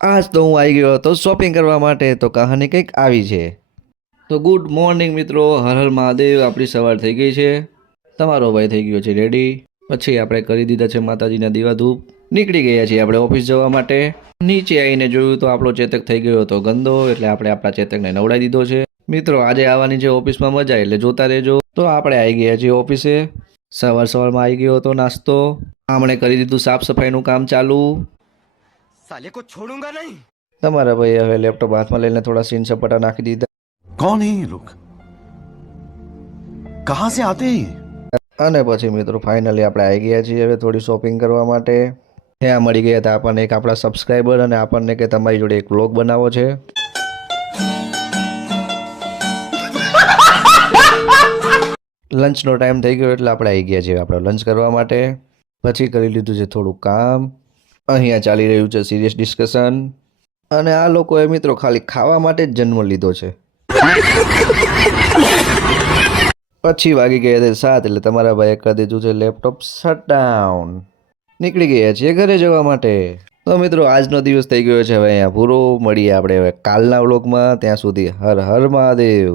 આજ તો હું આવી ગયો હતો શોપિંગ કરવા માટે, તો કહાની કંઈક આવી છે. તો ગુડ મોર્નિંગ મિત્રો, હર હર મહાદેવ. આપણી સવાર થઈ ગઈ છે, તમારો ભાઈ થઈ ગયો છે રેડી. પછી આપણે કરી દીધા છે માતાજીના દીવા ધૂપ, નીકળી ગયા છીએ આપણે ઓફિસ જવા માટે. નીચે આવીને જોયું તો આપણો ચેતક થઈ ગયો હતો ગંદો, એટલે આપણે આપણા ચેતકને નવડાવી દીધો છે. મિત્રો આજે આવવાની છે ઓફિસમાં મજા, એટલે જોતા રહેજો. તો આપણે આવી ગયા છીએ ઓફિસે. સવારમાં આવી ગયો હતો નાસ્તો, આમણે કરી દીધું સાફ સફાઈનું કામ ચાલુ. साले को छोड़ूंगा नहीं। તમારા ભાઈ હવે લેપટોપ હાથમાં લઈને થોડા સીન સપાટા નાખી દીધા. कौन है ये लोग? कहां से आते हैं ये? અને પછી મિત્રો ફાઇનલી આપણે આવી ગયા છીએ હવે થોડી શોપિંગ કરવા માટે. ત્યાં મળી ગયા હતા આપણને એક આપણા સબસ્ક્રાઈબર, અને આપણને કે તમારી જોડે એક વ્લોગ બનાવવો છે. લંચનો ટાઈમ થઈ ગયો એટલે આપણે આવી ગયા છીએ આપણે લંચ કરવા માટે. પછી કરી લીધું છે થોડું કામ. અહીંયા ચાલી રહ્યું છે સિરિયસ ડિસ્કશન, અને આ લોકોએ મિત્રો ખાલી ખાવા માટે જ જન્મ લીધો છે. પછી વાગી ગયા છે 7, એટલે તમારા ભાઈએ કરી દીધું છે લેપટોપ શટડાઉન. નીકળી ગયા છીએ ઘરે જવા માટે. તો મિત્રો આજનો દિવસ થઈ ગયો છે હવે અહીંયા પૂરો. મળીએ આપણે હવે કાલના વ્લોગમાં. ત્યાં સુધી હર હર મહાદેવ.